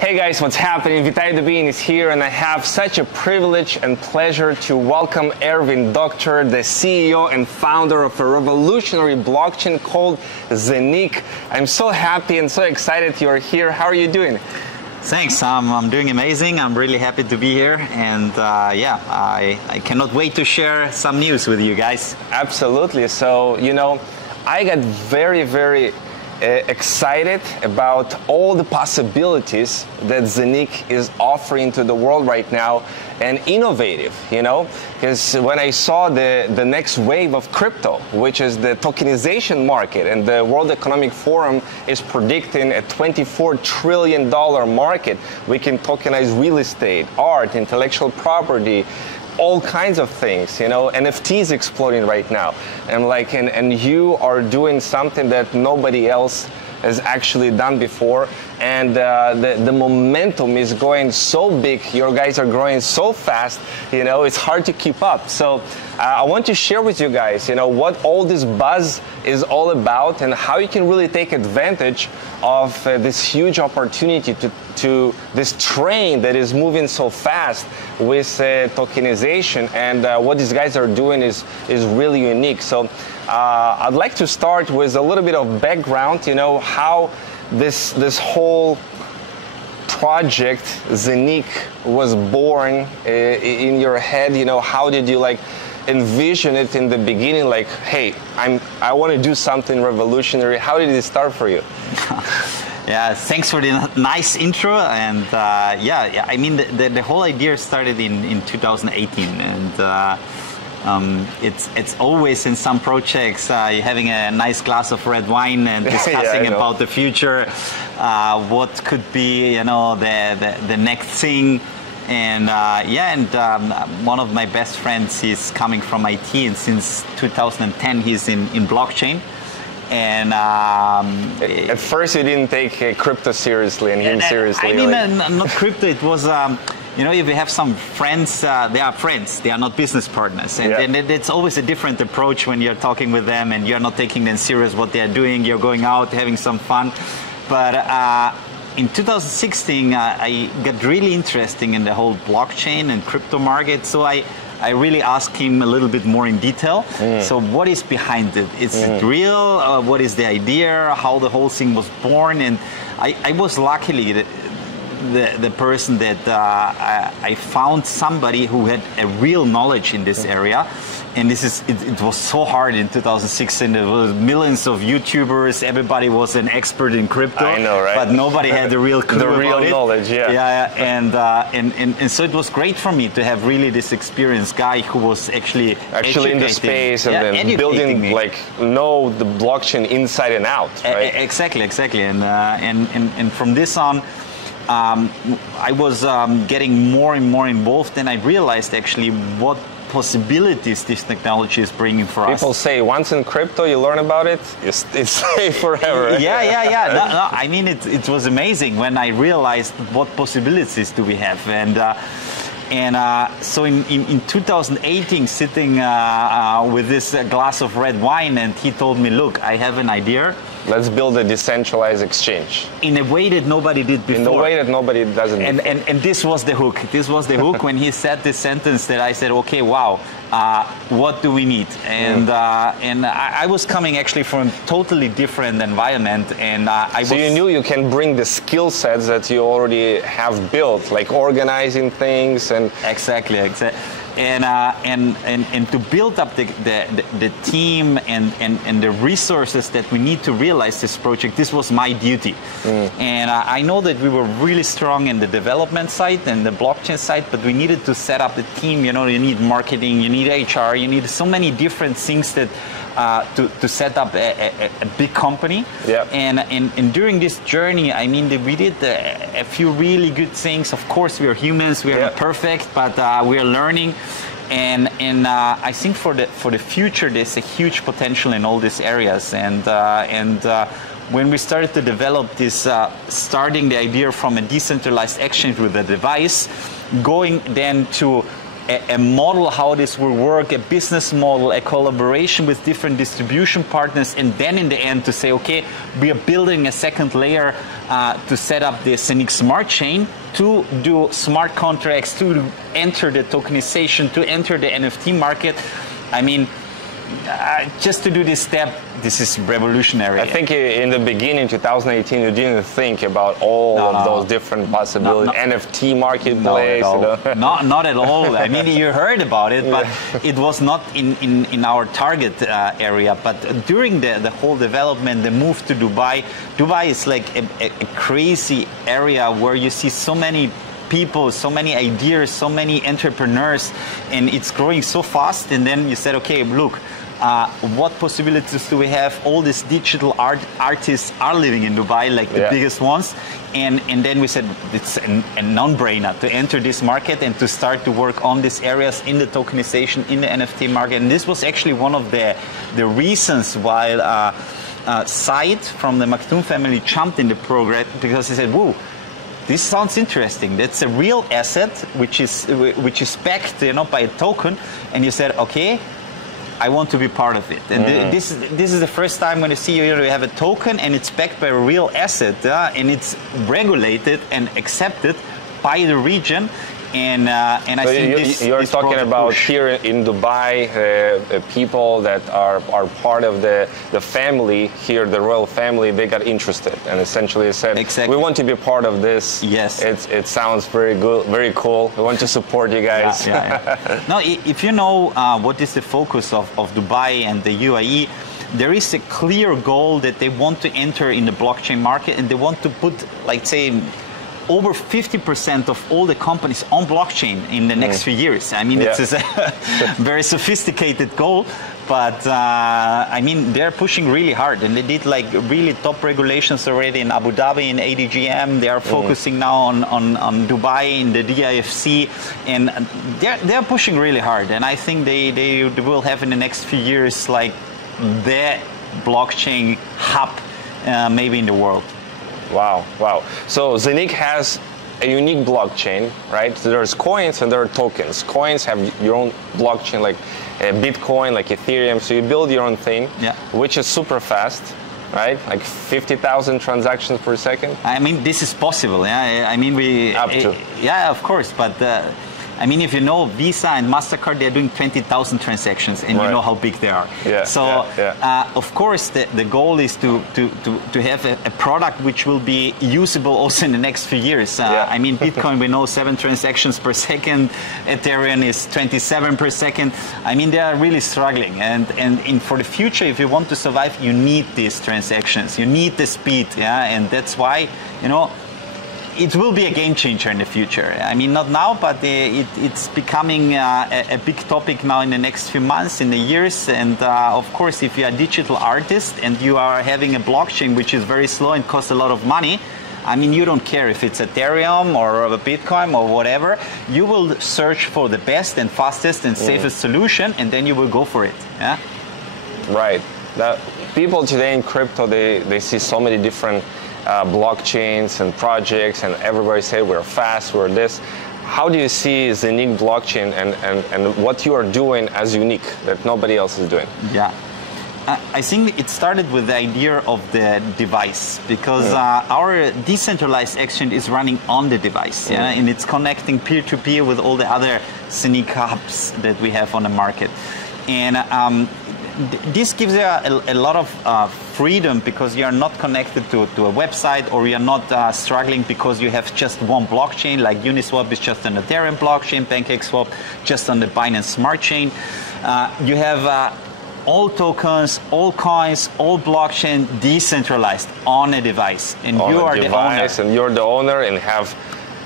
Hey guys, what's happening? Vitaly Doubaï is here, and I have such a privilege and pleasure to welcome Erwin, Dokter, the CEO and founder of a revolutionary blockchain called Zeniq. I'm so happy and so excited you're here. How are you doing? Thanks, I'm doing amazing. I'm really happy to be here, and I cannot wait to share some news with you guys. Absolutely. So, you know, I got very excited about all the possibilities that Zeniq is offering to the world right now, and innovative, you know, because when I saw the next wave of crypto, which is the tokenization market, and the World Economic Forum is predicting a $24 trillion market. We can tokenize real estate, art, intellectual property, all kinds of things, you know. NFTs exploding right now, and you are doing something that nobody else has actually done before, and the momentum is going so big. Your guys are growing so fast, you know, it's hard to keep up. So I want to share with you guys, you know, what all this buzz is all about and how you can really take advantage of this huge opportunity to this train that is moving so fast with tokenization, and what these guys are doing is really unique. So I'd like to start with a little bit of background, you know, how this whole project Zeniq was born in your head. You know, how did you envision it in the beginning? Like, hey, I want to do something revolutionary. How did it start for you? Yeah, thanks for the nice intro. And yeah, I mean, the whole idea started in 2018, and it's always in some projects having a nice glass of red wine and discussing about the future, what could be, you know, the next thing. And one of my best friends, he's coming from IT, and since 2010 he's in blockchain. And at first you didn't take crypto seriously and him seriously. I mean, not crypto. It was you know, if you have some friends, they are friends, they are not business partners. And it's always a different approach when you're talking with them and you're not taking them serious what they are doing. You're going out, having some fun. But in 2016, I got really interested in the whole blockchain and crypto market. So I really asked him a little bit more in detail. So what is behind it? Is it real? What is the idea? How the whole thing was born? And I was luckily the person that I found somebody who had a real knowledge in this area. And it was so hard in 2016. There was millions of YouTubers. Everybody was an expert in crypto. I know, right? But nobody had the real clue the real about it. knowledge, yeah. And so it was great for me to have really this experienced guy who was actually in the space and then building know the blockchain inside and out. Right? Exactly. And from this on, I was getting more and more involved, and I realized actually what possibilities this technology is bringing for us. People say once in crypto you learn about it, it's safe forever. Yeah. No, I mean, it was amazing when I realized what possibilities do we have. So in 2018, sitting with this glass of red wine, and he told me, look, I have an idea. Let's build a decentralized exchange. In a way that nobody did before. In the way that nobody does it before. And this was the hook. This was the hook when he said this sentence that I said, okay, wow, what do we need? And I was coming actually from a totally different environment. And So you knew you can bring the skill sets that you already have built, like organizing things and... Exactly. And to build up the team and the resources that we need to realize this project, this was my duty. And I know that we were really strong in the development side and the blockchain side, but we needed to set up the team. You know, you need marketing, you need HR, you need so many different things that to set up a big company. And during this journey, I mean, we did a few really good things. Of course, we are humans, we are not perfect, but we are learning. And I think for the future, there's a huge potential in all these areas. And when we started to develop this, starting the idea from a decentralized exchange with a device, going then to a model how this will work, a business model, a collaboration with different distribution partners, and then in the end to say, okay, we are building a second layer to set up the Zeniq smart chain to do smart contracts, to enter the tokenization, to enter the NFT market. I mean, just to do this step, this is revolutionary. I think in the beginning, 2018, you didn't think about all of those different possibilities. NFT marketplace. Not at all. I mean, you heard about it, but it was not in our target area. But during the whole development, the move to Dubai, Dubai is like a crazy area where you see so many people, so many ideas, so many entrepreneurs, and it's growing so fast. And then you said, okay, look, what possibilities do we have? All these digital artists are living in Dubai, like the biggest ones. And then we said it's a non-brainer to enter this market and to start to work on these areas in the tokenization, in the NFT market. And this was actually one of the reasons why Said from the Maktoum family jumped in the program, because he said, whoa, this sounds interesting. That's a real asset which is backed, by a token. And you said, okay, I want to be part of it. And this is the first time when you see you have a token and it's backed by a real asset, and it's regulated and accepted by the region. And I think you're talking about here in Dubai, people that are part of the family here, the royal family. They got interested and essentially said, "We want to be part of this." Yes, it sounds very good, very cool. We want to support you guys. No, if you know what is the focus of Dubai and the UAE, there is a clear goal that they want to enter in the blockchain market, and they want to put, like, say, over 50% of all the companies on blockchain in the next few years. I mean, it's a very sophisticated goal, but I mean, they're pushing really hard, and they did like really top regulations already in Abu Dhabi, in ADGM. They are focusing now on Dubai, in the DIFC, and they're pushing really hard. And I think they will have in the next few years like the blockchain hub maybe in the world. Wow, wow. So Zeniq has a unique blockchain, right? So there's coins and there are tokens. Coins have your own blockchain, like Bitcoin, like Ethereum. So you build your own thing, which is super fast, right? Like 50,000 transactions per second. I mean, this is possible. Yeah, I mean, yeah, of course, but. I mean, if you know Visa and MasterCard, they're doing 20,000 transactions, and you know how big they are. Of course, the goal is to have a product which will be usable also in the next few years. I mean, Bitcoin, we know 7 transactions per second. Ethereum is 27 per second. I mean, they are really struggling. And for the future, if you want to survive, you need these transactions. You need the speed. And that's why, it will be a game changer in the future. I mean, not now, but it's becoming a big topic now in the next few months, in the years. And of course, if you're a digital artist and you are having a blockchain which is very slow and costs a lot of money, I mean, you don't care if it's Ethereum or a Bitcoin or whatever. You will search for the best and fastest and safest solution, and then you will go for it. Yeah. Right. People today in crypto, they see so many different blockchains and projects, and everybody say we're fast, we're this. How do you see Zeniq blockchain and what you are doing as unique that nobody else is doing? Yeah, I think it started with the idea of the device, because our decentralized exchange is running on the device, and it's connecting peer-to-peer with all the other Zeniq hubs that we have on the market. And this gives you a lot of freedom, because you are not connected to a website, or you are not struggling because you have just one blockchain, like Uniswap is just an Ethereum blockchain, PancakeSwap just on the Binance Smart Chain. You have all tokens, all coins, all blockchain decentralized on a device, and you are the owner. And you're the owner, and have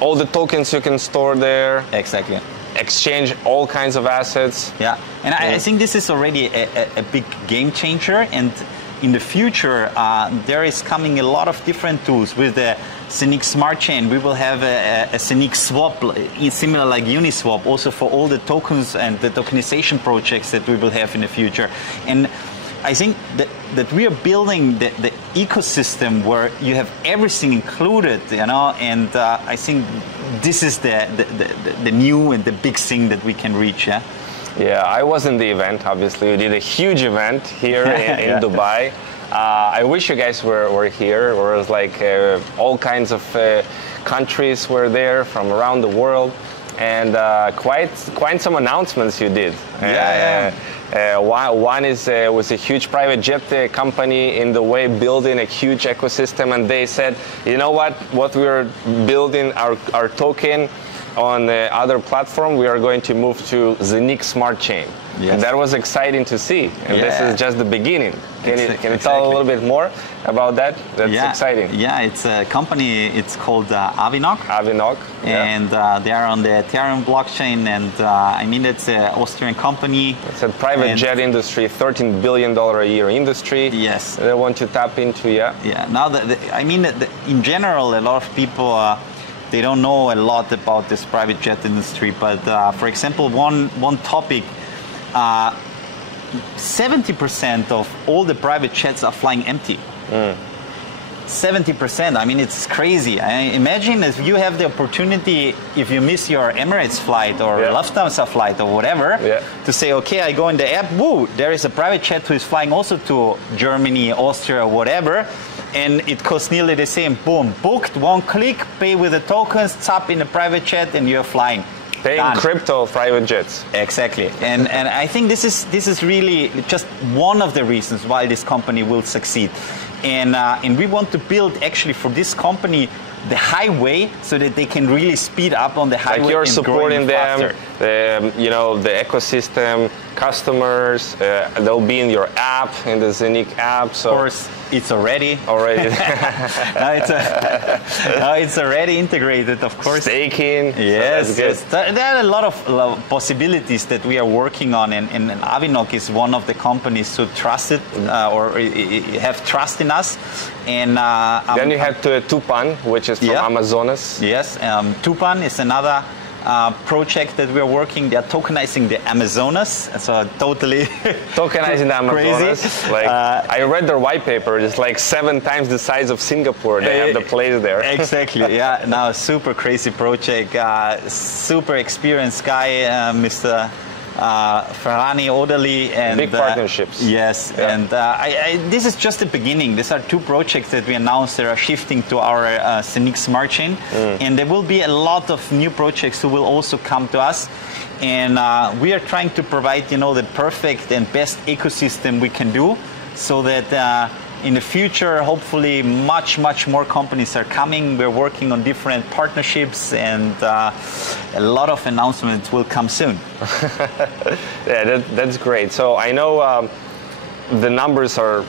all the tokens you can store there. Exactly. Exchange all kinds of assets. Yeah, and I think this is already a big game changer, and in the future there is coming a lot of different tools. With the Zeniq Smart Chain, we will have a Zeniq Swap, similar like Uniswap, also for all the tokens and the tokenization projects that we will have in the future. And I think that we are building the ecosystem where you have everything included, you know, and I think this is the new and the big thing that we can reach. Yeah. Yeah, I was in the event. Obviously, we did a huge event here in Dubai. I wish you guys were here. Where it was like all kinds of countries were there from around the world, and quite some announcements you did. One was a huge private jet company in the way building a huge ecosystem, and they said, you know what we are building our token on the other platform, we are going to move to Zeniq smart chain. Yes. And that was exciting to see. And this is just the beginning. Can you tell a little bit more about that? That's exciting. Yeah, it's a company, it's called Zeniq. Zeniq. And they are on the Ethereum blockchain. And I mean, it's an Austrian company. It's a private jet industry, $13 billion a year industry. Yes. They want to tap into, Yeah, now, I mean, in general, a lot of people, they don't know a lot about this private jet industry. But for example, one topic, 70% of all the private jets are flying empty. 70%. I mean, it's crazy. Imagine if you have the opportunity, if you miss your Emirates flight or Lufthansa flight or whatever, to say, okay, I go in the app, woo, there is a private jet who is flying also to Germany, Austria, or whatever, and it costs nearly the same. Boom, booked, one click, pay with the tokens, tap in a private jet, and you're flying. Paying crypto private jets. Exactly, and I think this is really just one of the reasons why this company will succeed, and we want to build actually for this company the highway so that they can really speed up on the highway. Like you're and supporting them, faster. the ecosystem, customers. They'll be in your app, in the Zeniq app. So of course, it's already. It's already integrated, of course. Staking. Yes, yes. There are a lot of possibilities that we are working on, and Zeniq is one of the companies who trust it or have trust in us. And then you have Tupan, which is from Amazonas. Yes, Tupan is another project that we're working. They're tokenizing the Amazonas, so totally tokenizing the Amazonas. Crazy. Like I read their white paper. It's like 7 times the size of Singapore. They have the place there. Exactly. Yeah. Now, super crazy project. Super experienced guy, Mr. Ferrani Odali, and big partnerships. Yes, and this is just the beginning. These are 2 projects that we announced that are shifting to our Zeniq smart chain, and there will be a lot of new projects who will also come to us. And we are trying to provide, the perfect and best ecosystem we can do, so that in the future, hopefully, much more companies are coming. We're working on different partnerships, and a lot of announcements will come soon. Yeah, that's great. So I know the numbers are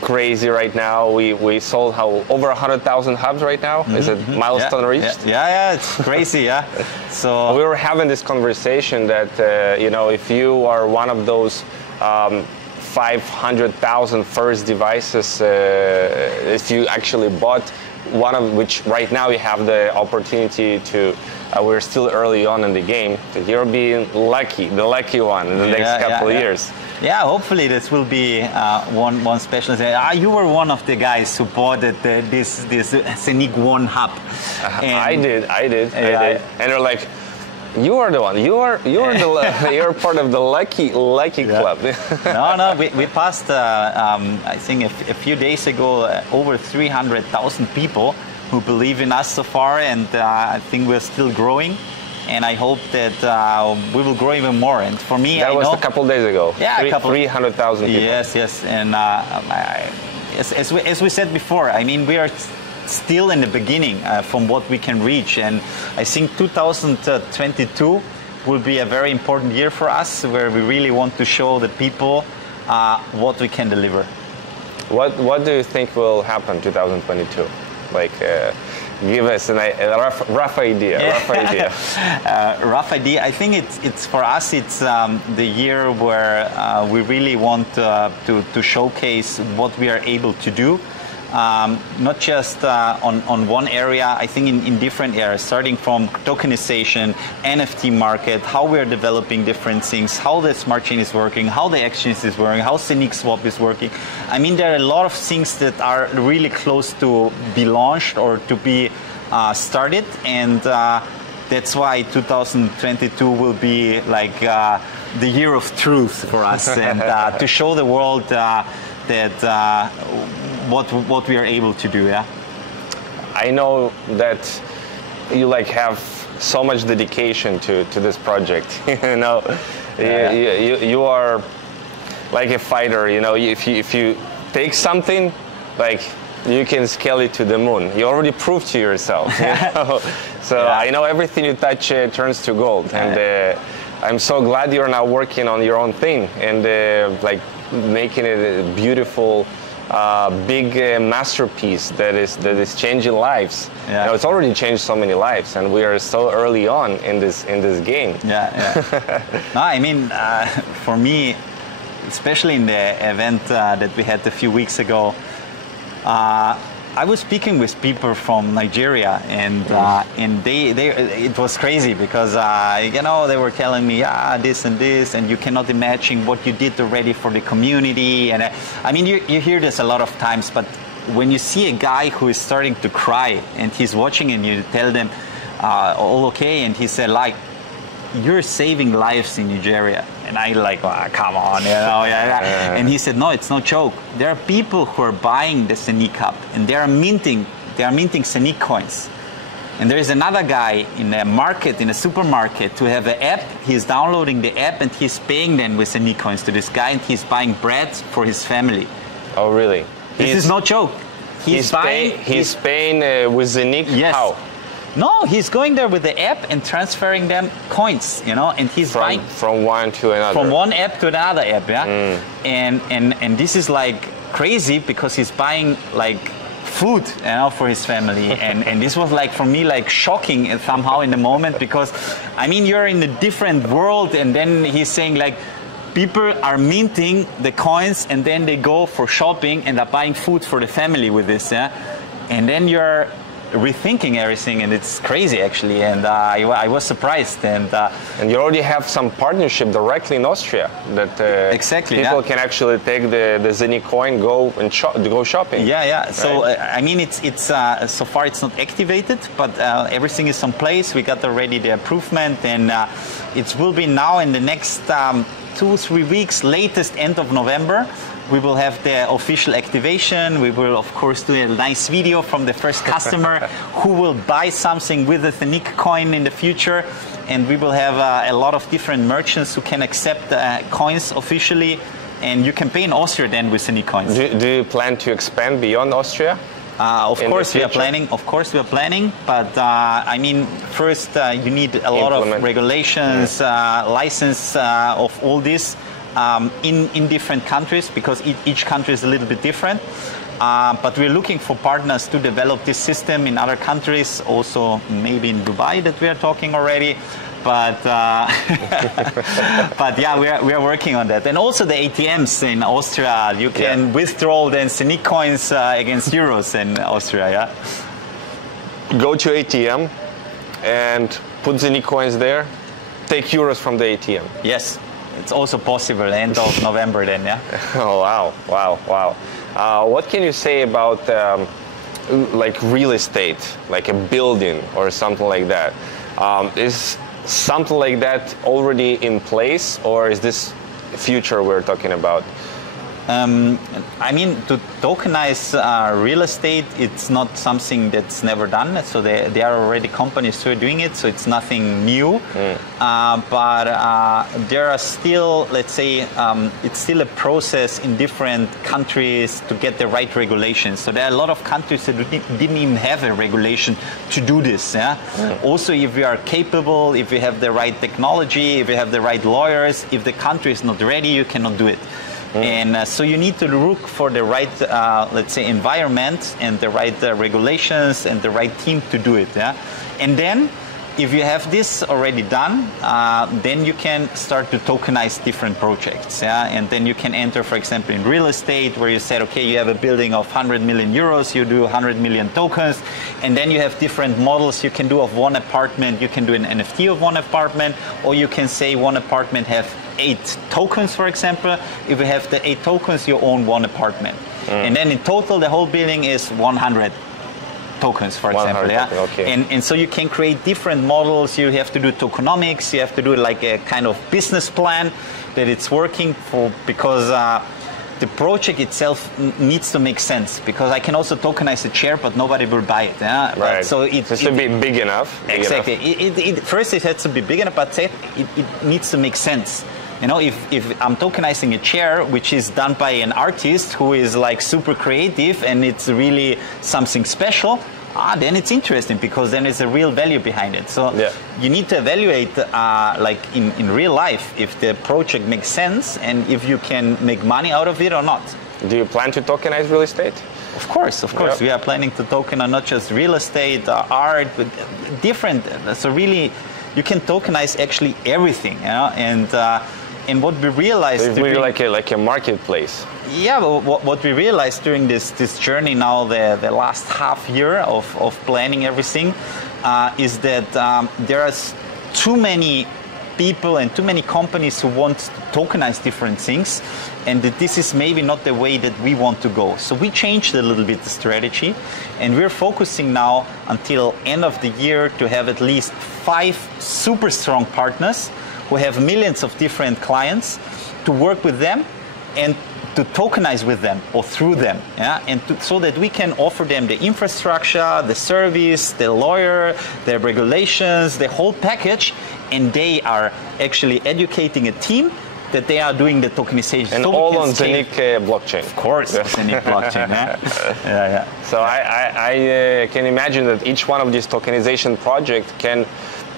crazy right now. We sold over 100,000 hubs right now. Is it milestone reached? Yeah, it's crazy. Yeah. So we were having this conversation that if you are one of those 500,000 first devices, if you actually bought one of which right now you have the opportunity to, we're still early on in the game, that you're being lucky, the lucky one in the next couple of years. Yeah, hopefully this will be one special. You were one of the guys who bought this Zeniq One hub. I did. And they're like, you are the one. You're part of the lucky club. No. We passed. I think a few days ago, over 300,000 people who believe in us so far, and I think we're still growing. And I hope that we will grow even more. And for me, that was a couple days ago. Yeah, 300,000 people. Yes. And as we said before, I mean, we are still in the beginning from what we can reach, and I think 2022 will be a very important year for us, where we really want to show the people what we can deliver. What do you think will happen 2022? Like, give us a rough idea. Rough idea. I think it's for us. It's the year where we really want to showcase what we are able to do. not just on one area, I think in different areas, starting from tokenization, NFT market, how we're developing different things, how the smart chain is working, how the exchange is working, how Zeniq swap is working. I mean, there are a lot of things that are really close to be launched or to be started, and that's why 2022 will be like the year of truth for us, and to show the world that what we are able to do. Yeah, I know that you like have so much dedication to this project. You know, you are like a fighter. You know, if you take something, like you can scale it to the moon. You already proved to yourself. You know? So I know everything you touch turns to gold, and I'm so glad you're now working on your own thing and like making it a beautiful, big masterpiece that is changing lives. You know, it's already changed so many lives, and we are so early on in this game. No, I mean, for me, especially in the event that we had a few weeks ago, I was speaking with people from Nigeria, and it was crazy because you know, they were telling me this and this, and you cannot imagine what you did already for the community. And I mean, you hear this a lot of times, but when you see a guy who is starting to cry and he's watching, and you tell them all okay, and he said like, you're saving lives in Nigeria. And I like, come on, you know, And he said, no, it's no joke. There are people who are buying the Zeniq app, and they are minting Zeniq coins. And there is another guy in a market, in a supermarket, who have an app. He's downloading the app, and he's paying them with Zeniq coins to this guy, and he's buying bread for his family. Oh, really? This is no joke. He's paying with Zeniq? Yes. How? No, he's going there with the app and transferring them coins, you know, and he's buying from one to another. From one app to another app, and this is like crazy because he's buying like food, you know, for his family, and this was like for me like shocking somehow in the moment, because I mean, you're in a different world, and then he's saying like, people are minting the coins and then they go for shopping and are buying food for the family with this, and then you're rethinking everything, and it's crazy actually, and I was surprised, and you already have some partnership directly in Austria that exactly people can actually take the Zeniq coin, go and go shopping. So I mean, it's so far it's not activated, but everything is in place. We got already the improvement, and it will be now in the next 2-3 weeks, latest end of November. We will have the official activation. We will, of course, do a nice video from the first customer who will buy something with the Zeniq coin in the future. And we will have a lot of different merchants who can accept coins officially. And you can pay in Austria then with Zeniq coins. Do you plan to expand beyond Austria? Of course we are planning. But I mean, first you need a lot of regulations, license of all this. In different countries, because each country is a little bit different. But we're looking for partners to develop this system in other countries, also maybe in Dubai that we are talking already. But but yeah, we are working on that. And also the ATMs in Austria, you can withdraw then Zeniq coins against euros in Austria. Go to ATM and put Zeniq coins there, take euros from the ATM. Yes. It's also possible end of November then, Oh, wow. What can you say about like real estate, like a building or something like that? Is something like that already in place, or is this future we're talking about? I mean, to tokenize real estate, it's not something that's never done. So there are already companies who are doing it, so it's nothing new. But there are still, let's say, it's still a process in different countries to get the right regulations. So there are a lot of countries that didn't even have a regulation to do this. Also, if you are capable, if you have the right technology, if you have the right lawyers, if the country is not ready, you cannot do it. And so you need to look for the right, let's say, environment and the right regulations and the right team to do it. And then if you have this already done, then you can start to tokenize different projects. Yeah? And then you can enter, for example, in real estate, where you said, okay, you have a building of 100 million euros, you do 100 million tokens, and then you have different models you can do of one apartment. You can do an NFT of one apartment, or you can say one apartment have 8 tokens, for example. If you have the 8 tokens, you own one apartment. And then in total, the whole building is 100 tokens, for example. Yeah? Okay. And so you can create different models. You have to do tokenomics. You have to do like a kind of business plan that it's working for, because the project itself needs to make sense, because I can also tokenize a chair, but nobody will buy it. Yeah? Right. But so it should be big enough. Exactly. First, it has to be big enough, but it needs to make sense. You know, if I'm tokenizing a chair, which is done by an artist who is like super creative and it's really something special, then it's interesting, because then there's a real value behind it. So you need to evaluate, like in real life, if the project makes sense and if you can make money out of it or not. Do you plan to tokenize real estate? Of course. Yep. We are planning to token on not just real estate, art, but different. So really, you can tokenize actually everything. You know? And what we realized... So it's really like a marketplace. Yeah, what we realized during this journey now, the last half year of planning everything, is that there are too many people and too many companies who want to tokenize different things, and that this is maybe not the way that we want to go. So we changed a little bit the strategy, and we're focusing now until end of the year to have at least 5 super strong partners who have millions of different clients, to work with them and to tokenize with them or through them, and so that we can offer them the infrastructure, the service, the lawyer, the regulations, the whole package, and they are actually educating a team that they are doing the tokenization. And so all on Zeniq blockchain. Of course, Zeniq blockchain. Yeah. So I can imagine that each one of these tokenization projects can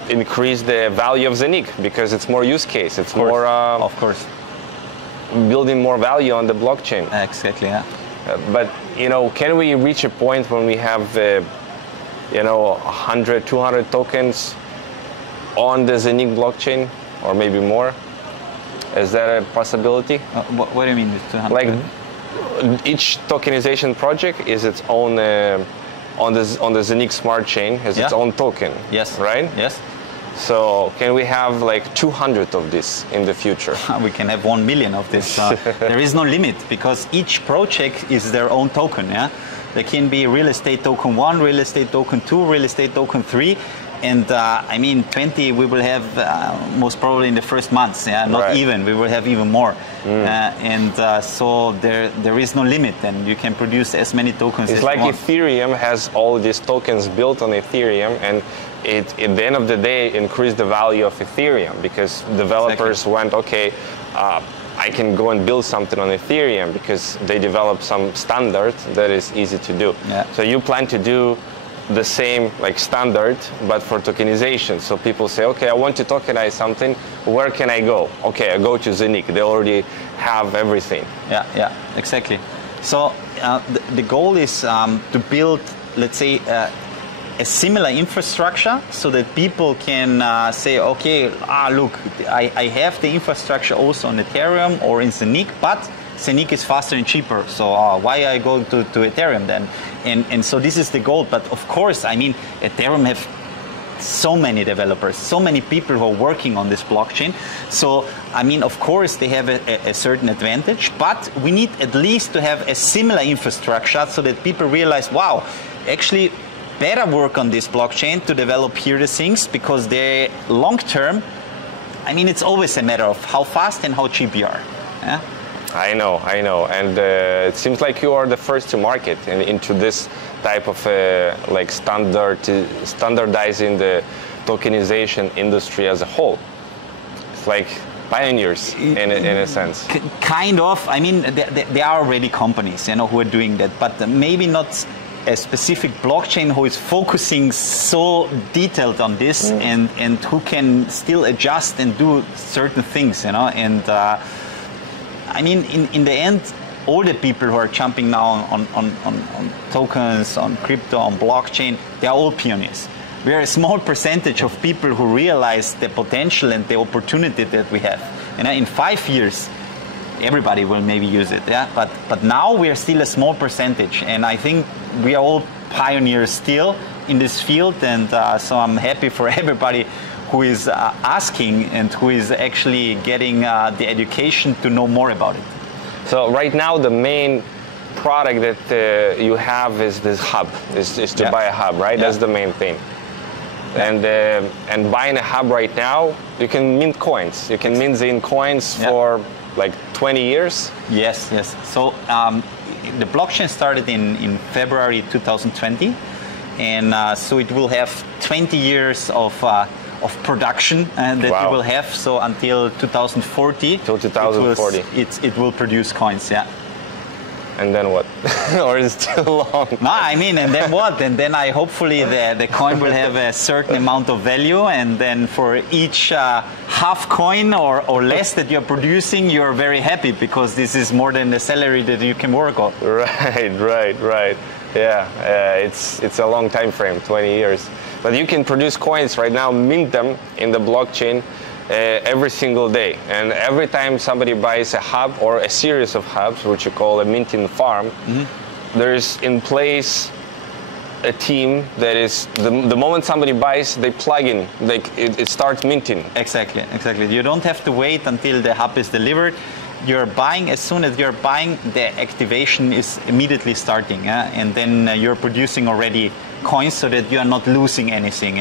increase the value of Zeniq, because it's more use case. It's more, of course, building more value on the blockchain. Exactly. Yeah. But can we reach a point when we have 100, 200 tokens on the Zeniq blockchain, or maybe more? Is that a possibility? What do you mean with 200? Like each tokenization project is its own on the Zeniq smart chain has its own token. Yes. Right? Yes. So can we have like 200 of this in the future? We can have 1 million of this. There is no limit, because each project is their own token. Yeah, there can be real estate token 1, real estate token 2, real estate token 3, and 20 we will have most probably in the first months. Yeah, not even. We will have even more. So there is no limit, and you can produce as many tokens. It's as like you want. Ethereum has all these tokens built on Ethereum, and it at the end of the day increased the value of Ethereum, because developers went, okay, I can go and build something on Ethereum because they developed some standard that is easy to do. Yeah. So you plan to do the same like standard, but for tokenization. So people say, okay, I want to tokenize something. Where can I go? Okay, I go to Zeniq. They already have everything. Yeah, exactly. So the goal is to build, let's say, a similar infrastructure, so that people can say, okay, look, I have the infrastructure also on Ethereum or in Zeniq, but Zeniq is faster and cheaper, so why I go to Ethereum then? And so this is the goal. But of course, Ethereum have so many developers, so many people who are working on this blockchain. So, of course, they have a certain advantage, but we need at least to have a similar infrastructure, so that people realize, wow, actually better work on this blockchain to develop here the things, because they long term, it's always a matter of how fast and how cheap you are. Yeah? I know, and it seems like you are the first to market into this type of standardizing the tokenization industry as a whole. It's like pioneers in a sense. Kind of. There are already companies, who are doing that, but maybe not a specific blockchain who is focusing so detailed on this, and who can still adjust and do certain things, and in the end, all the people who are jumping now on tokens, on crypto, on blockchain, they are all pioneers. We are a small percentage of people who realize the potential and the opportunity that we have. And in 5 years, everybody will maybe use it. Yeah, but now we are still a small percentage, and I think we are all pioneers still in this field. And so I'm happy for everybody who is asking and who is actually getting the education to know more about it. So right now the main product that you have is this hub, is to buy a hub, right? That's the main thing. And buying a hub right now, you can mint coins. You can mint Zeniq coins for like 20 years. Yes. So the blockchain started in February 2020, and so it will have 20 years of production that you will have. So until 2040. Till 2040. It will produce coins. Yeah. And then what? Or is it still long? No, I mean, and then what? And then hopefully the coin will have a certain amount of value, and then for each half coin or less that you're producing, you're very happy, because this is more than the salary that you can work on. Right. Yeah, it's a long time frame, 20 years. But you can produce coins right now, mint them in the blockchain every single day. And every time somebody buys a hub or a series of hubs, which you call a minting farm, there's in place a team that is, the moment somebody buys, they plug in, it starts minting. Exactly. You don't have to wait until the hub is delivered. You're buying, as soon as you're buying, the activation is immediately starting, and then you're producing already coins so that you're not losing anything.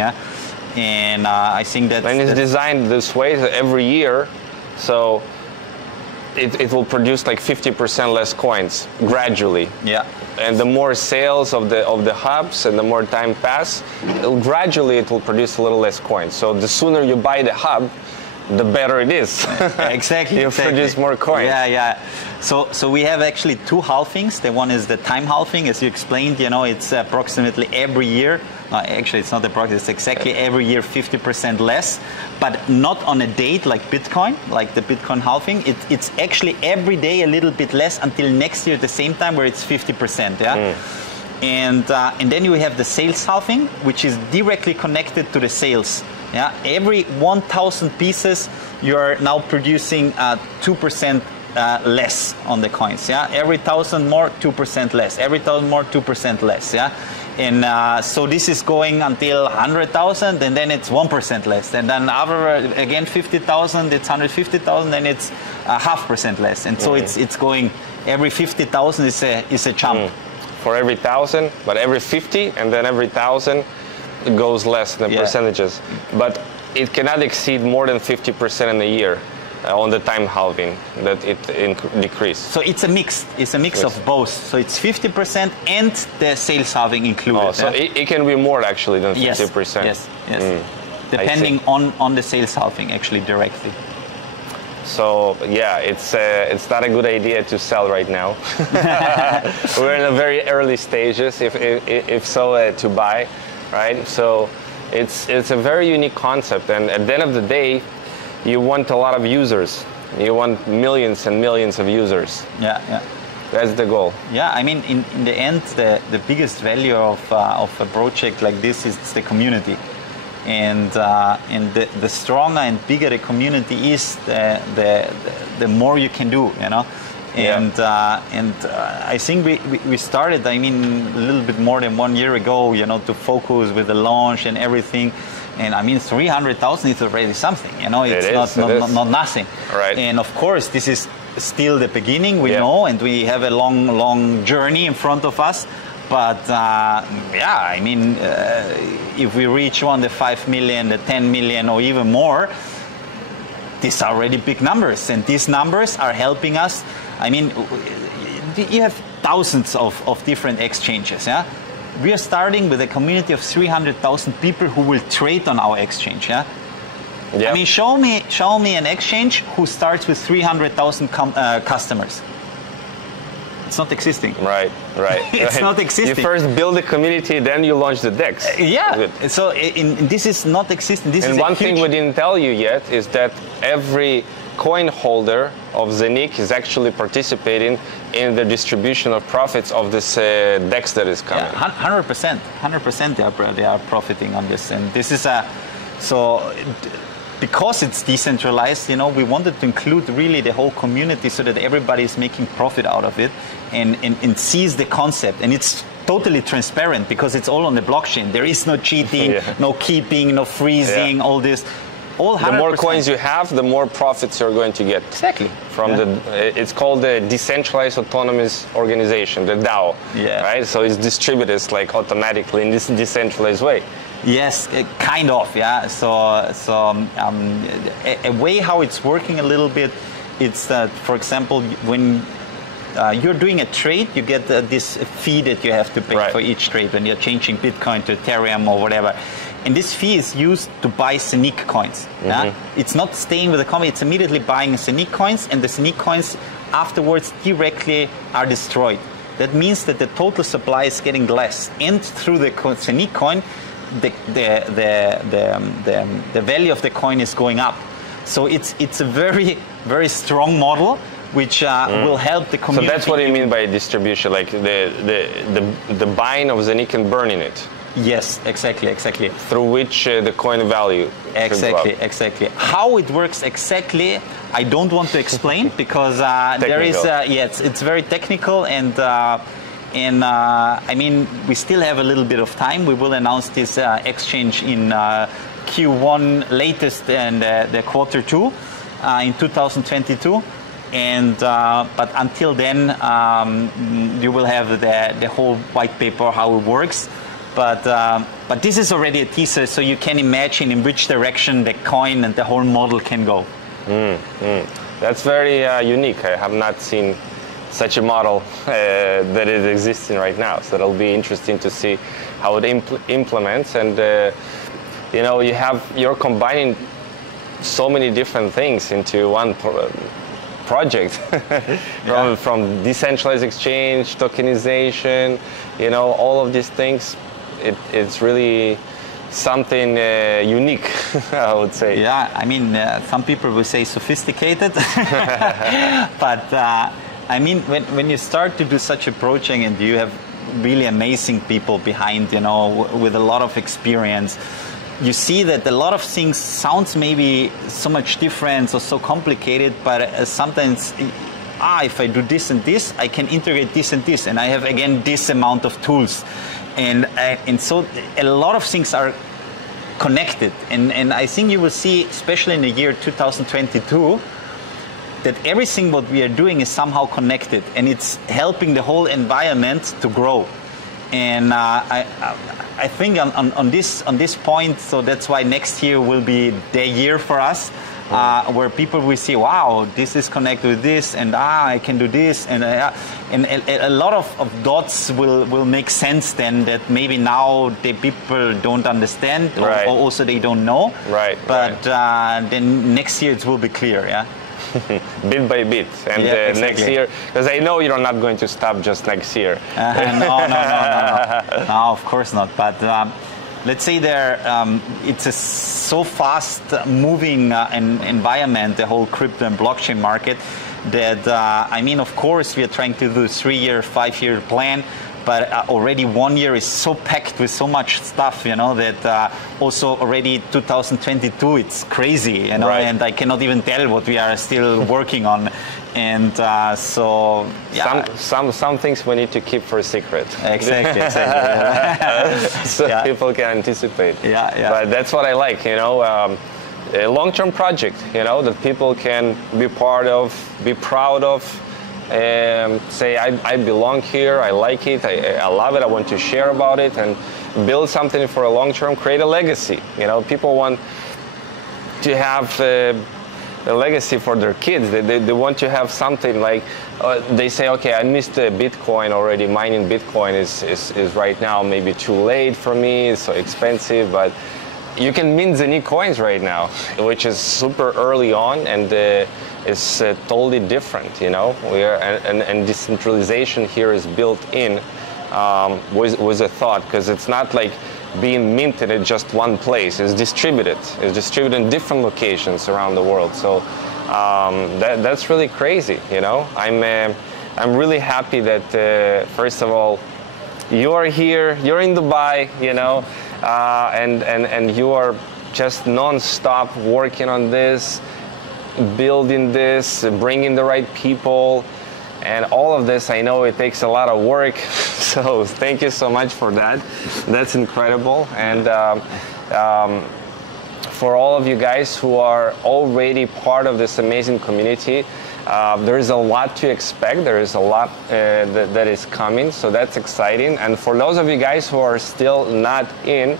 And I think that... And it's designed this way that every year, so it will produce like 50% less coins gradually. Yeah. And the more sales of the hubs and the more time pass, gradually it will produce a little less coins. So the sooner you buy the hub, the better it is. Exactly. You produce more coins. Yeah. So we have actually two halvings. The one is the time halving, as you explained. It's approximately every year. Actually, it's not approximately. It's exactly every year 50% less, but not on a date like Bitcoin, like the Bitcoin halving. It's actually every day a little bit less until next year at the same time, where it's 50%. Yeah. And then you have the sales halving, which is directly connected to the sales. Yeah, every 1,000 pieces, you are now producing 2% less on the coins. Yeah, every 1,000 more, 2% less. Every 1,000 more, 2% less. Yeah, and so this is going until 100,000, and then it's 1% less. And then again 50,000, it's 150,000, then it's 0.5% less. And so it's going every 50,000 is a jump. For every 1,000, but every 50, and then every 1,000. It goes less than percentages, but it cannot exceed more than 50% in a year on the time halving that it decreases. So it's a mix. It's a mix of both. So it's 50% and the sales halving included. Oh, so it can be more actually than 50%. Yes. Depending on the sales halving actually directly. So yeah, it's not a good idea to sell right now. We're in the very early stages, if so, to buy. Right, so it's a very unique concept, and at the end of the day, you want a lot of users. You want millions and millions of users. Yeah. That's the goal. Yeah, I mean, in the end, the biggest value of a project like this is the community, and the stronger and bigger the community is, the more you can do. And I think we started, I mean, a little bit more than 1 year ago, to focus with the launch and everything. And I mean, 300,000 is already something, it's not nothing. Right. And of course, this is still the beginning, we know, and we have a long journey in front of us. But I mean, if we reach the 5 million, the 10 million, or even more, these are already big numbers, and these numbers are helping us. I mean, you have thousands of different exchanges. Yeah, we are starting with a community of 300,000 people who will trade on our exchange. Yeah, I mean, show me an exchange who starts with 300,000 customers. It's not existing. Right. It's not existing. You first build a community, then you launch the DEX. So this is not existing. This and is one thing we didn't tell you yet is that every coin holder of Zeniq is actually participating in the distribution of profits of this DEX that is coming. 100% they are profiting on this. And this is because it's decentralized, we wanted to include really the whole community so that everybody is making profit out of it and sees the concept. And it's totally transparent because it's all on the blockchain. There is no cheating, no keeping, no freezing, all this. All 100%. The more coins you have, the more profits you're going to get. Exactly. From it's called the Decentralized Autonomous Organization, the DAO. Right? So it's distributed like automatically in this decentralized way. Yes, kind of, So a way how it's working a little bit, it's that, for example, when you're doing a trade, you get this fee that you have to pay for each trade when you're changing Bitcoin to Ethereum or whatever. And this fee is used to buy Zeniq coins. It's not staying with the company, it's immediately buying Zeniq coins, and the Zeniq coins afterwards directly are destroyed. That means that the total supply is getting less. And through the Zeniq coin, the value of the coin is going up. So it's a very, very strong model which will help the community. So that's what you mean by distribution, like the buying of Zeniq and burning it. Yes, exactly. Through which the coin value. Exactly. How it works exactly, I don't want to explain because there is, it's very technical and I mean, we still have a little bit of time. We will announce this exchange in Q1 latest and the Q2 in 2022. And but until then, you will have the whole white paper how it works. But this is already a teaser, so you can imagine in which direction the coin and the whole model can go. That's very unique. I have not seen such a model that is existing right now. So it'll be interesting to see how it implements. And you're combining so many different things into one project, from decentralized exchange, tokenization, all of these things. It's really something unique, I would say. Yeah, I mean, some people will say sophisticated, but I mean, when you start to do such a project and you have really amazing people behind, with a lot of experience, you see that a lot of things sounds maybe so much different or so complicated, but sometimes, if I do this and this, I can integrate this and this, and I have again this amount of tools. And so a lot of things are connected. And I think you will see, especially in the year 2022, that everything what we are doing is somehow connected, and it's helping the whole environment to grow. And I think on this point, so that's why next year will be the year for us, where people will see, wow, this is connected with this, and I can do this, and a lot of dots will make sense then that maybe now the people don't understand, or also they don't know. But then next year it will be clear, bit by bit, and next year, because I know you're not going to stop just next year. No, of course not. But let's say it's a so fast moving environment, the whole crypto and blockchain market, that I mean, of course, we are trying to do a 3-year, 5-year plan. But already 1 year is so packed with so much stuff, that also already 2022, it's crazy, and I cannot even tell what we are still working on. And so, some things we need to keep for a secret. Exactly. So people can anticipate. But that's what I like, a long-term project, that people can be part of, be proud of. Say I belong here, I like it, I love it, I want to share about it, and build something for a long term, create a legacy. People want to have a legacy for their kids. They want to have something like, they say, okay, I missed the Bitcoin already, mining Bitcoin is right now maybe too late for me, it's so expensive, but you can mint Zeniq coins right now, which is super early on, and it's totally different. You know, we are and decentralization here is built in with a thought, because it's not like being minted at just one place. It's distributed. It's distributed in different locations around the world. So that's really crazy. You know, I'm really happy that first of all, you are here. You're in Dubai. You know. And you are just non-stop working on this, building this, bringing the right people, and all of this. I know it takes a lot of work, so thank you so much for that. That's incredible. And for all of you guys who are already part of this amazing community, there is a lot to expect. There is a lot that is coming, so that's exciting. And for those of you guys who are still not in,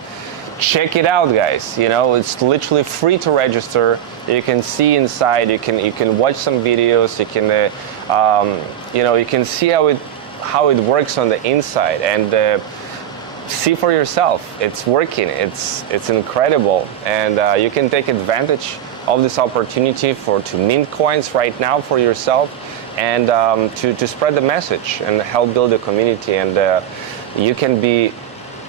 check it out, guys. You know, it's literally free to register. You can see inside. You can watch some videos. You can you know, you can see how it works on the inside, and see for yourself. It's working. It's incredible, and you can take advantage of this opportunity to mint coins right now for yourself, and to spread the message and help build a community, and you can be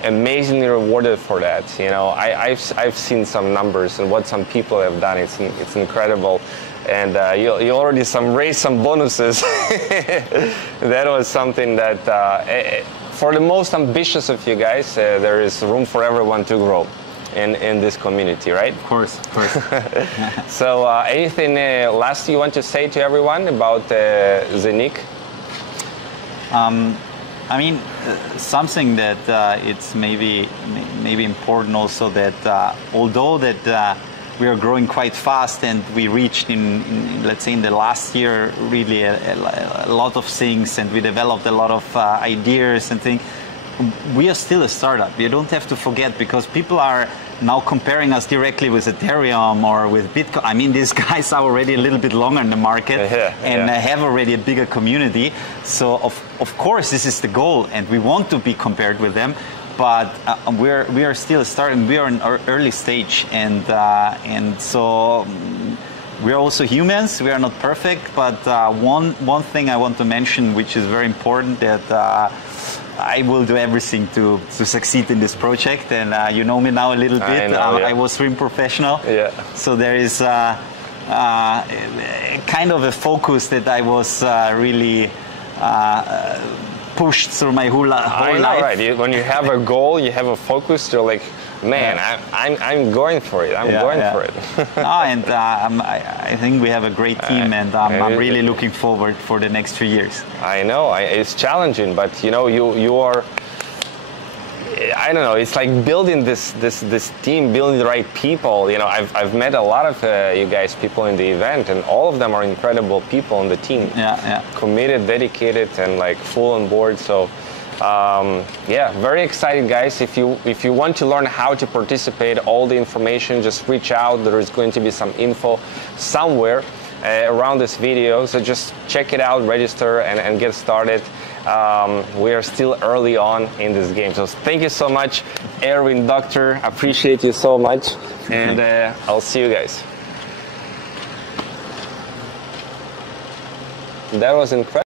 amazingly rewarded for that. You know, I've seen some numbers and what some people have done. It's incredible, and you already raised some bonuses. That was something that for the most ambitious of you guys, there is room for everyone to grow in this community, right? Of course, of course. So anything last you want to say to everyone about Zeniq? I mean, something that it's maybe important also, that although that we are growing quite fast, and we reached in let's say in the last year really a lot of things, and we developed a lot of ideas and things, we are still a startup. You don't have to forget, because people are now comparing us directly with Ethereum or with Bitcoin. I mean, these guys are already a little bit longer in the market, and have already a bigger community. So of course this is the goal, and we want to be compared with them. But we are still starting. We are in our early stage, and so we are also humans. We are not perfect. But one thing I want to mention, which is very important, that I will do everything to succeed in this project. And you know me now a little bit. I was swim professional. Yeah. So there is kind of a focus that I was really pushed through my whole life. Right? When you have a goal, you have a focus, you're like, man, I'm going for it. I'm going for it. And I think we have a great team, and I'm really looking forward for the next 3 years. I know it's challenging, but you know, you are. I don't know. It's like building this team, building the right people. You know, I've met a lot of you guys, people in the event, and all of them are incredible people on the team. Committed, dedicated, and like full on board. So. Yeah, very excited, guys. If you want to learn how to participate, all the information, just reach out. There is going to be some info somewhere around this video, so just check it out, register, and get started. We are still early on in this game, so thank you so much, Erwin, Dokter. Appreciate you so much, and I'll see you guys. That was incredible.